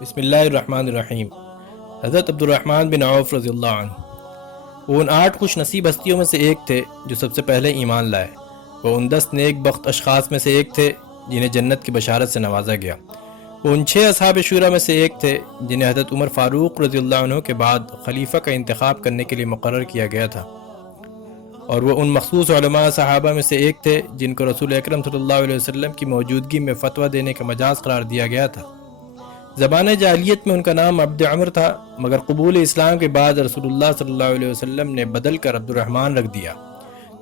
بسم اللہ الرحمن الرحیم۔ حضرت عبد الرحمن بن عوف رضی اللہ عنہ وہ ان 8 خوش نصیب ہستیوں میں سے ایک تھے جو سب سے پہلے ایمان لائے۔ وہ ان 10 نیک بخت اشخاص میں سے ایک تھے جنہیں جنت کی بشارت سے نوازا گیا۔ وہ ان 6 اصحاب شورا میں سے ایک تھے جنہیں حضرت عمر فاروق رضی اللہ عنہ کے بعد خلیفہ کا انتخاب کرنے کے لیے مقرر کیا گیا تھا، اور وہ ان مخصوص علماء صحابہ میں سے ایک تھے جن کو رسول اکرم صلی اللہ علیہ وسلم کی موجودگی میں فتویٰ دینے کا مجاز قرار دیا گیا تھا۔ زبان جاہلیت میں ان کا نام عبد عمر تھا، مگر قبول اسلام کے بعد رسول اللہ صلی اللہ علیہ وسلم نے بدل کر عبد الرحمن رکھ دیا،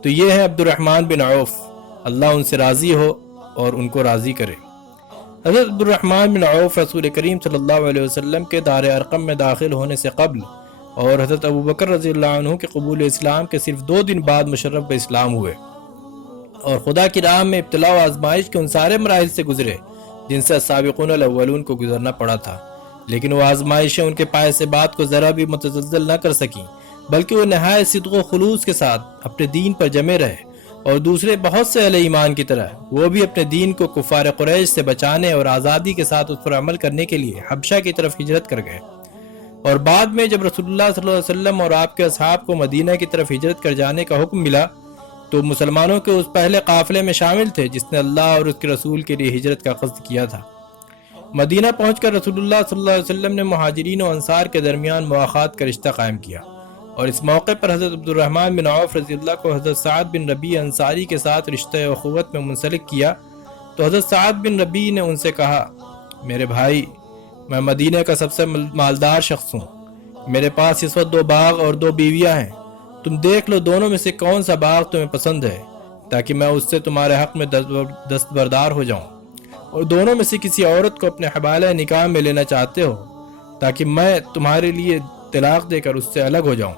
تو یہ ہے عبد الرحمن بن عوف۔ اللہ ان سے راضی ہو اور ان کو راضی کرے۔ حضرت عبد الرحمن بن عوف رسول کریم صلی اللہ علیہ وسلم کے دار ارقم میں داخل ہونے سے قبل اور حضرت ابو بکر رضی اللہ عنہ کے قبول اسلام کے صرف 2 دن بعد مشرف باسلام ہوئے، اور خدا کی راہ میں ابتلاء و آزمائش کے ان سارے مراحل سے گزرے جن سے السابقون الاولون کو گزرنا پڑا تھا، لیکن وہ آزمائشیں ان کے پائے سے بات کو ذرا بھی متزلزل نہ کر سکیں، بلکہ وہ نہایت صدق و خلوص کے ساتھ اپنے دین پر جمے رہے، اور دوسرے بہت سے اہل ایمان کی طرح وہ بھی اپنے دین کو کفار قریش سے بچانے اور آزادی کے ساتھ اس پر عمل کرنے کے لیے حبشہ کی طرف ہجرت کر گئے۔ اور بعد میں جب رسول اللہ صلی اللہ علیہ وسلم اور آپ کے اصحاب کو مدینہ کی طرف ہجرت کر جانے کا حکم ملا، تو مسلمانوں کے اس پہلے قافلے میں شامل تھے جس نے اللہ اور اس کے رسول کے لیے ہجرت کا قصد کیا تھا۔ مدینہ پہنچ کر رسول اللہ صلی اللہ علیہ وسلم نے مہاجرین و انصار کے درمیان مواخات کا رشتہ قائم کیا، اور اس موقع پر حضرت عبد الرحمن بن عوف رضی اللہ کو حضرت سعد بن ربیع انصاری کے ساتھ رشتہ اخوت میں منسلک کیا، تو حضرت سعد بن ربیع نے ان سے کہا، میرے بھائی، میں مدینہ کا سب سے مالدار شخص ہوں، میرے پاس اس وقت 2 باغ اور 2 بیویاں ہیں، تم دیکھ لو دونوں میں سے کون سا باغ تمہیں پسند ہے، تاکہ میں اس سے تمہارے حق میں دستبردار ہو جاؤں، اور دونوں میں سے کسی عورت کو اپنے حوالہ نکاح میں لینا چاہتے ہو تاکہ میں تمہارے لیے طلاق دے کر اس سے الگ ہو جاؤں۔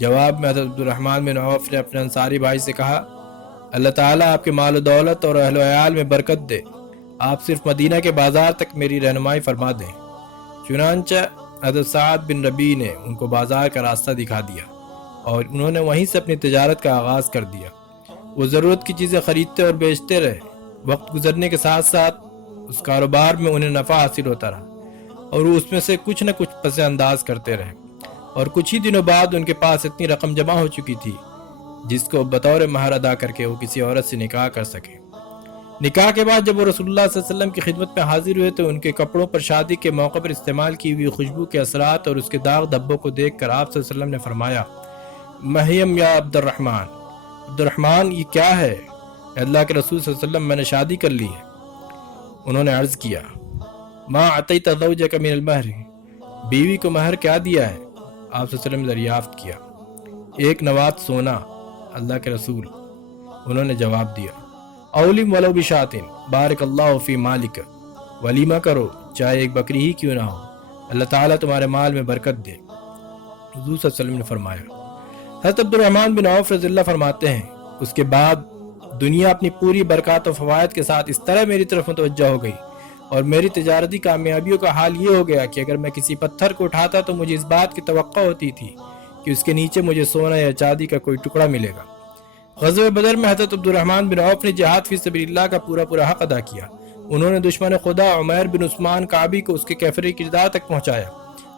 جواب میں حضرت عبد الرحمن بن عوف نے اپنے انصاری بھائی سے کہا، اللہ تعالیٰ آپ کے مال و دولت اور اہل و عیال میں برکت دے، آپ صرف مدینہ کے بازار تک میری رہنمائی فرما دیں۔ چنانچہ حضرت سعد بن ربیع نے ان کو بازار کا راستہ دکھا دیا، اور انہوں نے وہیں سے اپنی تجارت کا آغاز کر دیا۔ وہ ضرورت کی چیزیں خریدتے اور بیچتے رہے۔ وقت گزرنے کے ساتھ ساتھ اس کاروبار میں انہیں نفع حاصل ہوتا رہا، اور وہ اس میں سے کچھ نہ کچھ پس انداز کرتے رہے، اور کچھ ہی دنوں بعد ان کے پاس اتنی رقم جمع ہو چکی تھی جس کو بطور مہر ادا کر کے وہ کسی عورت سے نکاح کر سکے۔ نکاح کے بعد جب وہ رسول اللہ صلی اللہ علیہ وسلم کی خدمت میں حاضر ہوئے تو ان کے کپڑوں پر شادی کے موقع پر استعمال کی ہوئی خوشبو کے اثرات اور اس کے داغ دھبوں کو دیکھ کر آپ صلی اللہ علیہ وسلم نے فرمایا، مہیم یا عبد الرحمن یہ کیا ہے؟ اللہ کے رسول صلی اللہ علیہ وسلم، میں نے شادی کر لی ہے۔ انہوں نے عرض کیا، ما عطیت زوجک من المہر، بیوی کو مہر کیا دیا ہے؟ آپ صلی اللہ علیہ وسلم نے دریافت کیا، 1 نوات سونا، اللہ کے رسول۔ انہوں نے جواب دیا، اولم ولو بشاتن بارک اللہ فی مالک، ولیمہ کرو چاہے 1 بکری ہی کیوں نہ ہو، اللہ تعالیٰ تمہارے مال میں برکت دے۔ حضور صلی اللہ علیہ وسلم نے فرمایا۔ حضرت عبد الرحمن بن عوف رضی اللہ فرماتے ہیں، اس کے بعد دنیا اپنی پوری برکات و فوائد کے ساتھ اس طرح میری طرف متوجہ ہو گئی، اور میری تجارتی کامیابیوں کا حال یہ ہو گیا کہ اگر میں کسی پتھر کو اٹھاتا تو مجھے اس بات کی توقع ہوتی تھی کہ اس کے نیچے مجھے سونا یا چاندی کا کوئی ٹکڑا ملے گا۔ غزوہ بدر میں حضرت عبد الرحمن بن عوف نے جہاد فی سبیل اللہ کا پورا حق ادا کیا۔ انہوں نے دشمن خدا عمیر بن عثمان کعبی کو اس کے کیفر کردار تک پہنچایا،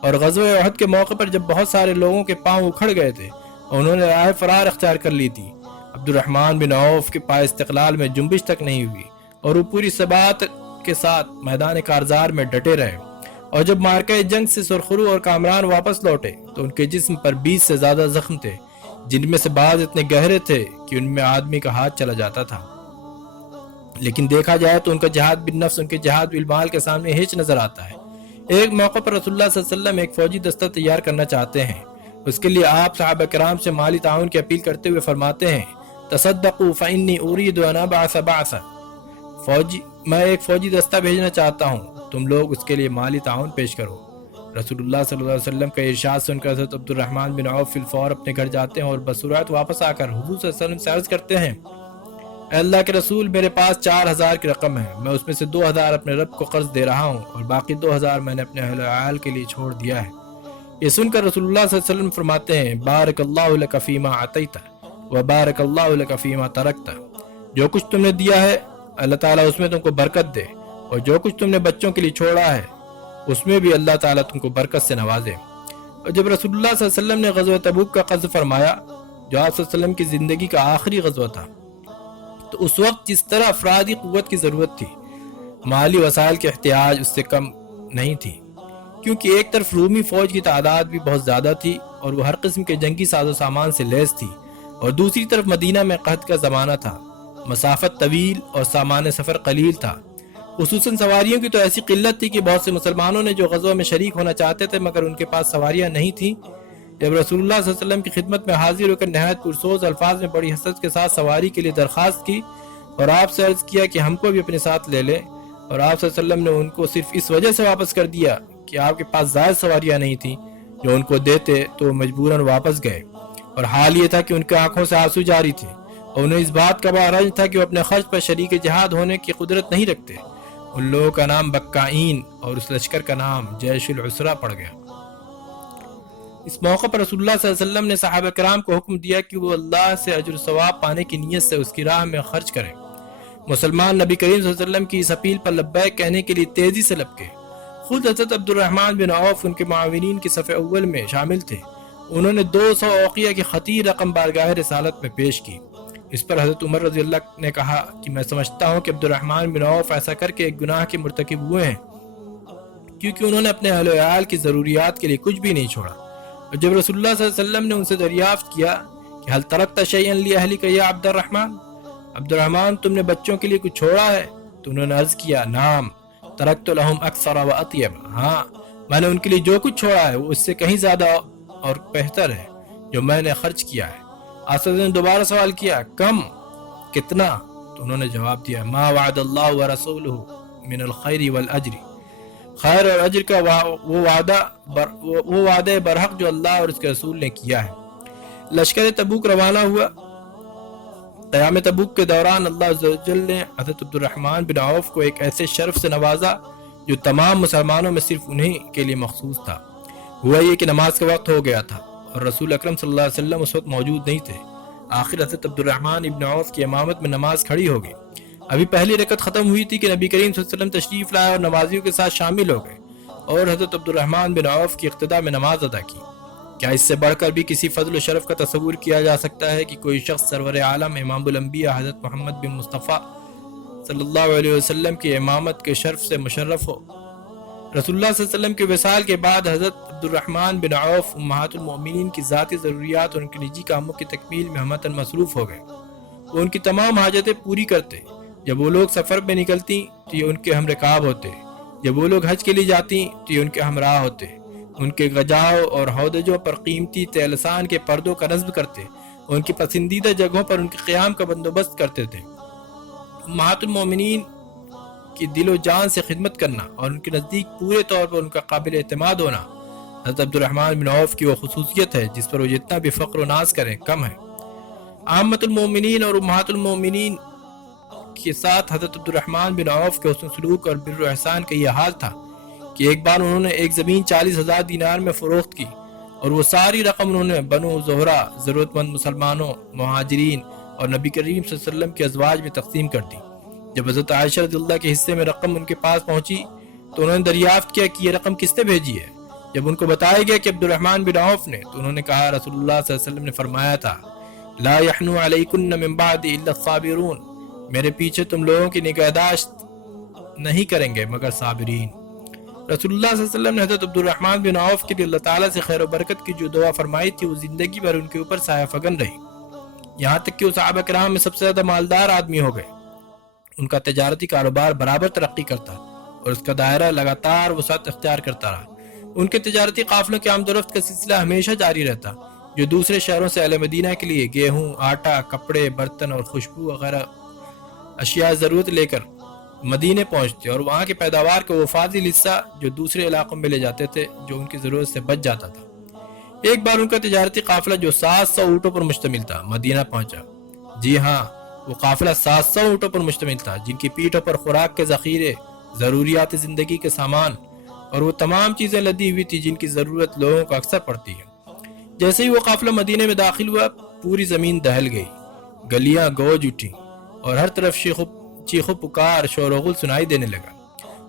اور غزوہ احد کے موقع پر جب بہت سارے لوگوں کے پاؤں اکھڑ گئے تھے، انہوں نے راہ فرار اختیار کر لی تھی، عبد الرحمن بن عوف کے پائے استقلال میں جنبش تک نہیں ہوئی، اور وہ پوری ثبات کے ساتھ میدان کارزار میں ڈٹے رہے، اور جب مارکہ جنگ سے سرخرو اور کامران واپس لوٹے تو ان کے جسم پر 20 سے زیادہ زخم تھے، جن میں سے بعض اتنے گہرے تھے کہ ان میں آدمی کا ہاتھ چلا جاتا تھا۔ لیکن دیکھا جائے تو ان کا جہاد بالنفس ان کے جہاد بالمال کے سامنے ہیچ نظر آتا ہے۔ ایک موقع پر رسول اللہ صلی اللہ علیہ وسلم ایک فوجی دستہ تیار کرنا چاہتے ہیں، اس کے لیے آپ صحابہ کرام سے مالی تعاون کی اپیل کرتے ہوئے فرماتے ہیں، تصدقوا فإنی اريد ان ابعث بعثا، میں ایک فوجی دستہ بھیجنا چاہتا ہوں، تم لوگ اس کے لیے مالی تعاون پیش کرو۔ رسول اللہ صلی اللہ علیہ وسلم کا ارشاد سن کر حضرت عبد الرحمن بن عوف فی الفور اپنے گھر جاتے ہیں، اور بسرعت واپس آ کر حضور صلی اللہ علیہ وسلم سے عرض کرتے ہیں، اے اللہ کے رسول، میرے پاس 4000 کی رقم ہے، میں اس میں سے 2000 اپنے رب کو قرض دے رہا ہوں، اور باقی 2000 میں نے اپنے اہل و عیال کے لیے چھوڑ دیا ہے۔ یہ سن کر رسول اللہ صلی اللہ علیہ وسلم فرماتے ہیں، بارک اللہ لک فیما عطیت وبارک اللہ لک فیما ترکت، جو کچھ تم نے دیا ہے اللہ تعالیٰ اس میں تم کو برکت دے، اور جو کچھ تم نے بچوں کے لیے چھوڑا ہے اس میں بھی اللہ تعالیٰ تم کو برکت سے نوازے۔ اور جب رسول اللہ صلی اللہ علیہ وسلم نے غزوہ تبوک کا قصد فرمایا جو آپ صلی اللہ علیہ وسلم کی زندگی کا آخری غزوہ تھا، تو اس وقت جس طرح افرادی قوت کی ضرورت تھی، مالی وسائل کے احتیاج اس سے کم نہیں تھی، کیونکہ ایک طرف رومی فوج کی تعداد بھی بہت زیادہ تھی اور وہ ہر قسم کے جنگی ساز و سامان سے لیس تھی، اور دوسری طرف مدینہ میں قحط کا زمانہ تھا، مسافت طویل اور سامان سفر قلیل تھا، خصوصاً سواریوں کی تو ایسی قلت تھی کہ بہت سے مسلمانوں نے جو غزوہ میں شریک ہونا چاہتے تھے مگر ان کے پاس سواریاں نہیں تھیں، جب رسول اللہ صلی اللہ علیہ وسلم کی خدمت میں حاضر ہو کر نہایت پرسوز الفاظ میں بڑی حسرت کے ساتھ سواری کے لیے درخواست کی اور آپ سے عرض کیا کہ ہم کو بھی اپنے ساتھ لے لیں، اور آپ صلی اللہ علیہ وسلم نے ان کو صرف اس وجہ سے واپس کر دیا کہ آپ کے پاس زائد سواریاں نہیں تھیں جو ان کو دیتے تو وہ مجبوراً واپس گئے، اور حال یہ تھا کہ ان کی آنکھوں سے آنسو جاری تھے اور انہیں اس بات کا بڑا رنج تھا کہ وہ اپنے خرچ پر شریک جہاد ہونے کی قدرت نہیں رکھتے۔ ان لوگوں کا نام بکائین اور اس لشکر کا نام جیش العسرہ پڑ گیا۔ اس موقع پر رسول اللہ صلی اللہ علیہ وسلم نے صحابہ کرام کو حکم دیا کہ وہ اللہ سے اجر و ثواب پانے کی نیت سے اس کی راہ میں خرچ کریں۔ مسلمان نبی کریم صلی اللہ علیہ وسلم کی اس اپیل پر لبیک کہنے کے لیے تیزی سے لپکے۔ خود حضرت عبد الرحمن بن عوف ان کے معاونین کی صف اول میں شامل تھے۔ انہوں نے 200 اوقیہ کی خطیر رقم بارگاہ رسالت میں پیش کی۔ اس پر حضرت عمر رضی اللہ نے کہا کہ میں سمجھتا ہوں کہ عبد الرحمن بن عوف ایسا کر کے ایک گناہ کے مرتکب ہوئے ہیں، کیونکہ انہوں نے اپنے اہل و عیال کی ضروریات کے لیے کچھ بھی نہیں چھوڑا۔ اور جب رسول اللہ صلی اللہ علیہ وسلم نے ان سے دریافت کیا کہ حل ترکت شیئا لاہلک یا عبد الرحمن تم نے بچوں کے لیے کچھ چھوڑا ہے؟ تو انہوں نے عرض کیا نعم ترکت لہم اکثر و اطیب، ہاں میں نے ان کے لیے جو کچھ چھوڑا ہے وہ اس سے کہیں زیادہ اور بہتر ہے جو میں نے خرچ کیا ہے۔ آصد نے دوبارہ سوال کیا کم کتنا؟ تو انہوں نے جواب دیا ما وعد اللہ ورسولہ من الخیر والاجر، خیر اور اجر کا وہ وعدہ برحق جو اللہ اور اس کے رسول نے کیا ہے۔ لشکر تبوک روانہ ہوا۔ قیام تبوک کے دوران اللہ عز و جل نے حضرت عبد الرحمن بن عوف کو ایک ایسے شرف سے نوازا جو تمام مسلمانوں میں صرف انہیں کے لیے مخصوص تھا۔ ہوا یہ کہ نماز کا وقت ہو گیا تھا اور رسول اکرم صلی اللہ علیہ وسلم اس وقت موجود نہیں تھے۔ آخر حضرت عبد الرحمن بن عوف کی امامت میں نماز کھڑی ہو گئی۔ ابھی پہلی رکعت ختم ہوئی تھی کہ نبی کریم صلی اللہ علیہ وسلم تشریف لائے اور نمازیوں کے ساتھ شامل ہو گئے اور حضرت عبد الرحمن بن عوف کی اقتداء میں نماز ادا کی۔ کیا اس سے بڑھ کر بھی کسی فضل و شرف کا تصور کیا جا سکتا ہے کہ کوئی شخص سرور عالم امام الانبیاء حضرت محمد بن مصطفیٰ صلی اللہ علیہ وسلم کی امامت کے شرف سے مشرف ہو؟ رسول اللہ صلی اللہ علیہ وسلم کے وصال کے بعد حضرت عبد الرحمن بن عوف امہات المؤمنین کی ذاتی ضروریات اور ان کے نجی کاموں کی تکمیل میں ہمتاً مصروف ہو گئے۔ وہ ان کی تمام حاجتیں پوری کرتے۔ جب وہ لوگ سفر میں نکلتی تو یہ ان کے ہم رکاب ہوتے، جب وہ لوگ حج کے لیے جاتی تو یہ ان کے ہمراہ ہوتے، ان کے غجاؤ اور ہودجوں پر قیمتی طیلسان کے پردوں کا نصب کرتے، ان کی پسندیدہ جگہوں پر ان کے قیام کا بندوبست کرتے تھے۔ امہات المومنین کی دل و جان سے خدمت کرنا اور ان کے نزدیک پورے طور پر ان کا قابل اعتماد ہونا حضرت عبد الرحمن بن عوف کی وہ خصوصیت ہے جس پر وہ جتنا بھی فخر و ناز کریں کم ہے۔ عامت المومنین اور امہات المومنین کے ساتھ حضرت عبد الرحمن بن عوف کے حسن سلوک اور بر و احسان کا یہ حال تھا کہ ایک بار انہوں نے ایک زمین 40,000 دینار میں فروخت کی اور وہ ساری رقم انہوں نے بنو زہرہ، ضرورت مند مسلمانوں، مہاجرین اور نبی کریم صلی اللہ علیہ وسلم کے ازواج میں تقسیم کر دی۔ جب حضرت عائشہ رضی اللہ کے حصے میں رقم ان کے پاس پہنچی تو انہوں نے دریافت کیا کہ یہ رقم کس نے بھیجی ہے۔ جب ان کو بتایا گیا کہ عبد الرحمن بن عوف نے، تو انہوں نے کہا رسول اللہ صلی اللہ علیہ وسلم نے فرمایا تھا لا یحنو علیکن من بعد الا الصابرون، میرے پیچھے تم لوگوں کی نگہداشت نہیں کریں گے مگر صابرین۔ رسول اللہ صلی اللہ علیہ وسلم نے حضرت عبد الرحمن بن عوف کے لیے اللہ تعالیٰ سے خیر و برکت کی جو دعا فرمائی تھی وہ زندگی بھر ان کے اوپر سایہ فگن رہی، یہاں تک کہ وہ صحابہ کرام میں سب سے زیادہ مالدار آدمی ہو گئے۔ ان کا تجارتی کاروبار برابر ترقی کرتا اور اس کا دائرہ لگاتار وسعت اختیار کرتا رہا۔ ان کے تجارتی قافلوں کے آمد و رفت کا سلسلہ ہمیشہ جاری رہتا، جو دوسرے شہروں سے اہل مدینہ کے لیے گیہوں، آٹا، کپڑے، برتن اور خوشبو وغیرہ اشیاء ضرورت لے کر مدینے پہنچتے اور وہاں کے پیداوار کا وہ فاضل حصہ جو دوسرے علاقوں میں لے جاتے تھے جو ان کی ضرورت سے بچ جاتا تھا۔ ایک بار ان کا تجارتی قافلہ جو 700 اونٹوں پر مشتمل تھا مدینہ پہنچا۔ جی ہاں، وہ قافلہ 700 اونٹوں پر مشتمل تھا جن کی پیٹھوں پر خوراک کے ذخیرے، ضروریات زندگی کے سامان اور وہ تمام چیزیں لدی ہوئی تھی جن کی ضرورت لوگوں کو اکثر پڑتی ہے۔ جیسے ہی وہ قافلہ مدینے میں داخل ہوا پوری زمین دہل گئی، گلیاں گوج اٹھیں اور ہر طرف چیخ و پکار، شور و غل سنائی دینے لگا۔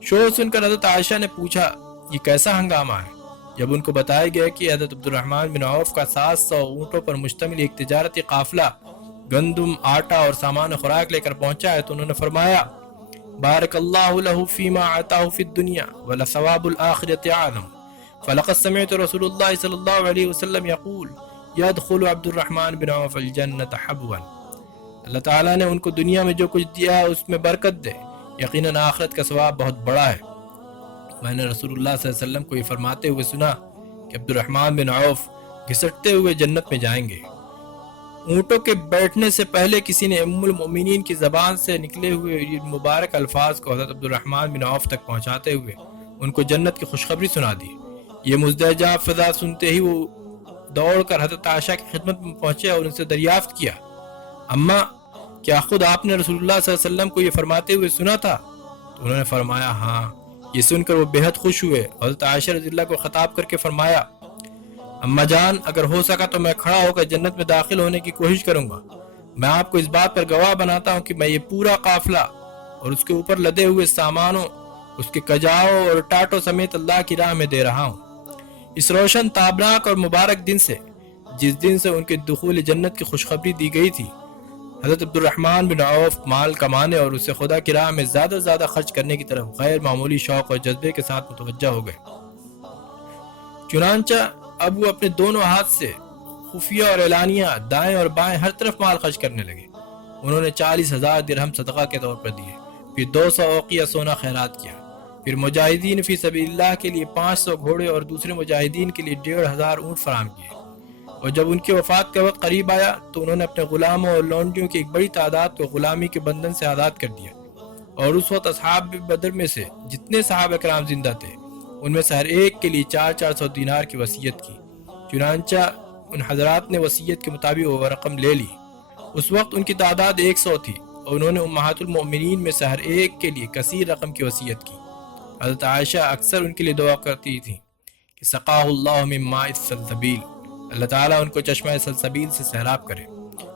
شور سن کر حضرت عائشہ نے پوچھا یہ کیسا ہنگامہ ہے؟ جب ان کو بتایا گیا کہ حضرت عبد الرحمن بن عوف کا 700 اونٹوں پر مشتمل ایک تجارتی قافلہ گندم، آٹا اور سامان خوراک لے کر پہنچا ہے تو انہوں نے فرمایا بارک اللہ لہ فیما آتاہ فی الدنیا ولثواب الآخرۃ اعظم فلقد سمعت رسول اللہ صلی اللہ علیہ وسلم یقول یدخل عبد الرحمن بن عوف الجنۃ حبوا۔ اللہ تعالیٰ نے ان کو دنیا میں جو کچھ دیا ہے اس میں برکت دے، یقیناً آخرت کا ثواب بہت بڑا ہے۔ میں نے رسول اللہ صلی اللہ علیہ وسلم کو یہ فرماتے ہوئے سنا کہ عبد الرحمن بن عوف گھسٹتے ہوئے جنت میں جائیں گے۔ اونٹوں کے بیٹھنے سے پہلے کسی نے ام المؤمنین کی زبان سے نکلے ہوئے یہ مبارک الفاظ کو حضرت عبد الرحمن بن عوف تک پہنچاتے ہوئے ان کو جنت کی خوشخبری سنا دی۔ یہ مزدحجہ فضا سنتے ہی وہ دوڑ کر حضرت عائشہ کی خدمت میں پہنچے اور ان سے دریافت کیا اماں کیا خود آپ نے رسول اللہ صلی اللہ علیہ وسلم کو یہ فرماتے ہوئے سنا تھا؟ تو انہوں نے فرمایا ہاں۔ یہ سن کر وہ بہت خوش ہوئے۔ حضرت عائشہ رضی اللہ کو خطاب کر کے فرمایا اماں جان اگر ہو سکا تو میں کھڑا ہو کر جنت میں داخل ہونے کی کوشش کروں گا۔ میں آپ کو اس بات پر گواہ بناتا ہوں کہ میں یہ پورا قافلہ اور اس کے اوپر لدے ہوئے سامانوں، اس کے کجاؤ اور ٹاٹوں سمیت اللہ کی راہ میں دے رہا ہوں۔ اس روشن تابناک اور مبارک دن سے، جس دن سے ان کے دخول جنت کی خوشخبری دی گئی تھی، حضرت عبد الرحمن بن عوف مال کمانے اور اسے خدا کی راہ میں زیادہ سے زیادہ خرچ کرنے کی طرف غیر معمولی شوق اور جذبے کے ساتھ متوجہ ہو گئے۔ چنانچہ اب وہ اپنے دونوں ہاتھ سے خفیہ اور اعلانیہ دائیں اور بائیں ہر طرف مال خرچ کرنے لگے۔ انہوں نے 40,000 درہم صدقہ کے طور پر دیے، پھر 200 اوقیہ سونا خیرات کیا، پھر مجاہدین فی سبیل اللہ کے لیے 500 گھوڑے اور دوسرے مجاہدین کے لیے 1,500 اونٹ فراہم کیے۔ اور جب ان کے وفات کا وقت قریب آیا تو انہوں نے اپنے غلاموں اور لونڈیوں کی ایک بڑی تعداد کو غلامی کے بندھن سے آزاد کر دیا۔ اور اس وقت اصحاب بدر میں سے جتنے صحابہ کرام زندہ تھے ان میں سے ہر ایک کے لیے 400 دینار کی وصیت کی۔ چنانچہ ان حضرات نے وصیت کے مطابق وہ رقم لے لی۔ اس وقت ان کی تعداد 100 تھی اور انہوں نے امہات المؤمنین میں سے ہر ایک کے لیے کثیر رقم کی وصیت کی۔ حضرت عائشہ اکثر ان کے لیے دعا کرتی تھی کہ سقاہ اللہ من ماء السلسبیل، اللہ تعالیٰ ان کو چشمہ سلسبیل سے سیراب کرے۔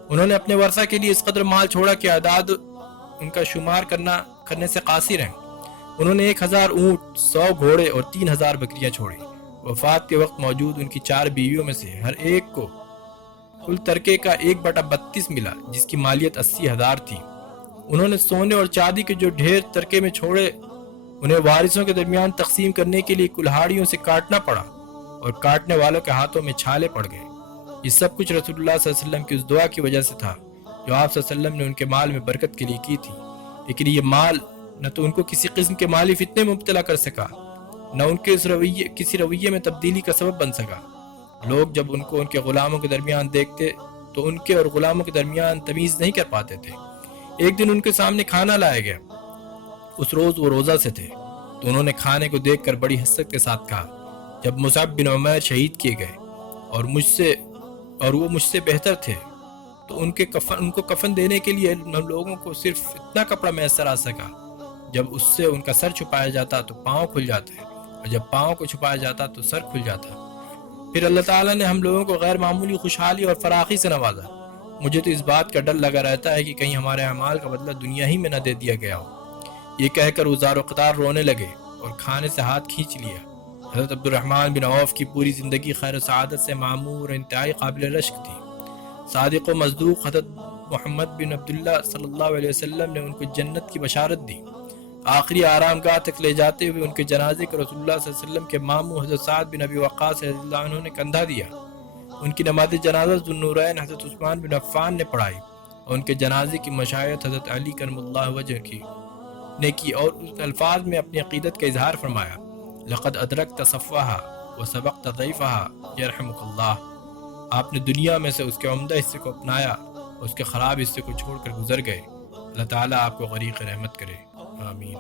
انہوں نے اپنے ورثہ کے لیے اس قدر مال چھوڑا کہ اعداد ان کا شمار کرنے سے قاصر ہیں۔ انہوں نے 1000 اونٹ، 100 گھوڑے اور 3000 بکریاں چھوڑی۔ وفات کے وقت موجود ان کی 4 بیویوں میں سے ہر ایک کو کل ترکے کا 1/32 ملا، جس کی مالیت 80,000 تھی۔ انہوں نے سونے اور چاندی کے جو ڈھیر ترکے میں چھوڑے انہیں وارثوں کے درمیان تقسیم کرنے کے لیے کلہاڑیوں سے کاٹنا پڑا اور کاٹنے والوں کے ہاتھوں میں چھالے پڑ گئے۔ یہ سب کچھ رسول اللہ صلی اللہ علیہ وسلم کی اس دعا کی وجہ سے تھا جو آپ صلی اللہ علیہ وسلم نے ان کے مال میں برکت کے لیے کی تھی۔ لیکن یہ مال نہ تو ان کو کسی قسم کے مالی فتنے میں مبتلا کر سکا، نہ ان کے کسی رویے میں تبدیلی کا سبب بن سکا۔ لوگ جب ان کو ان کے غلاموں کے درمیان دیکھتے تو ان کے اور غلاموں کے درمیان تمیز نہیں کر پاتے تھے۔ ایک دن ان کے سامنے کھانا لایا گیا۔ اس روز وہ روزہ سے تھے تو انہوں نے کھانے کو دیکھ کر بڑی حسرت کے ساتھ کہا جب مصعب بن عمیر شہید کیے گئے اور وہ مجھ سے بہتر تھے تو ان کو کفن دینے کے لیے ہم لوگوں کو صرف اتنا کپڑا میسر آ سکا، جب اس سے ان کا سر چھپایا جاتا تو پاؤں کھل جاتے اور جب پاؤں کو چھپایا جاتا تو سر کھل جاتا۔ پھر اللہ تعالیٰ نے ہم لوگوں کو غیر معمولی خوشحالی اور فراخی سے نوازا۔ مجھے تو اس بات کا ڈر لگا رہتا ہے کہ کہیں ہمارے اعمال کا بدلہ دنیا ہی میں نہ دے دیا گیا ہو۔ یہ کہہ کر وہ زار و قطار رونے لگے اور کھانے سے ہاتھ کھینچ لیا۔ حضرت عبد الرحمن بن عوف کی پوری زندگی خیر و سعادت سے معمور اور انتہائی قابل رشک تھی۔ صادق و مصدوق حضرت محمد بن عبداللہ صلی اللہ علیہ وسلم نے ان کو جنت کی بشارت دی۔ آخری آرام گاہ تک لے جاتے ہوئے ان کے جنازے کو رسول اللہ صلی اللہ علیہ وسلم کے ماموں حضرت سعد بن ابی وقاص رضی اللہ عنہ نے کندھا دیا۔ ان کی نماز جنازہ ذو النورین حضرت عثمان بن عفان نے پڑھائی اور ان کے جنازے کی مشایعت حضرت علی کرم اللہ وجہ نے کی اور اس الفاظ میں اپنی عقیدت کا اظہار فرمایا لقد ادرکت صفوها وسبقت ضیفها یرحمک اللہ۔ آپ نے دنیا میں سے اس کے عمدہ حصے کو اپنایا اور اس کے خراب حصے کو چھوڑ کر گزر گئے۔ اللہ تعالیٰ آپ کو غریق رحمت کرے، آمین۔